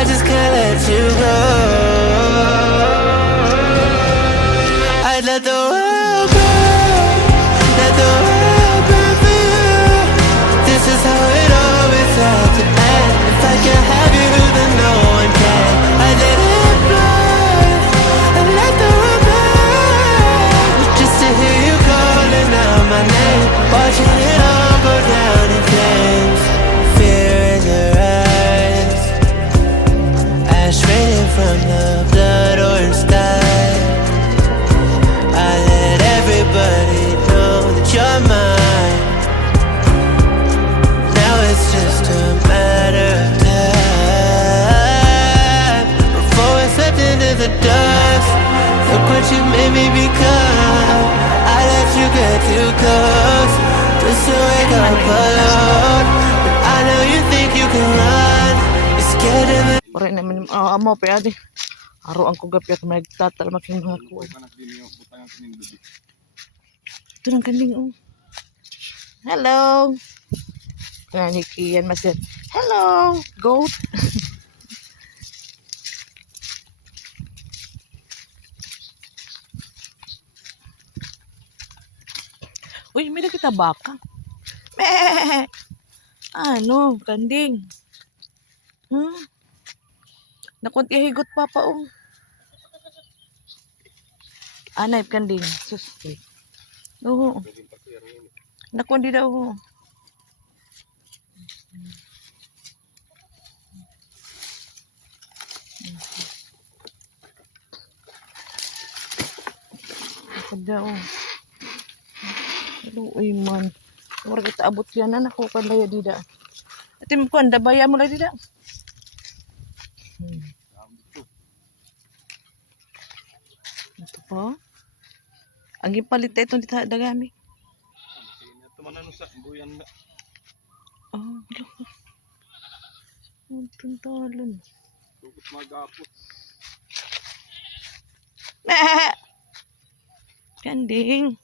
I just can't let you go. I'd let the world go, let the world burn for you. This is how it always had to end. If I can't have you, then no one can. I'd let it burn and let the world burn, just to hear you calling out my name, watching it all go down in flames. Fear in your eyes, ash raining from the blood orange sky. I let everybody know that you're mine. Now it's just a matter of time before I slipped into the dust. Look what you made me become. I let you get too close, just to wake up alone. But I know you think you can run. You're scared of it. Ore naman amo pa adi. Aro ang kugapyat magtatal making mga ko. Ito ng kanding oh. Hello. Ni Kian masir. Hello, goat. Uy, may nakita baka. Meh. Ano, kanding. Nakunti higot papa oh. Anay kanding. Sus. Oo. Nakundi daw oh. Kada oh. Uy man. Mura kita abot yan anak ko kandaya dida. Atim ko anda baya mo lang dida. Ito po. Ang ipalit ito dito dagami. Ito man ano sa buyan na. Oh, loko. Ang tuntalon. Tukot magapot. Kanding.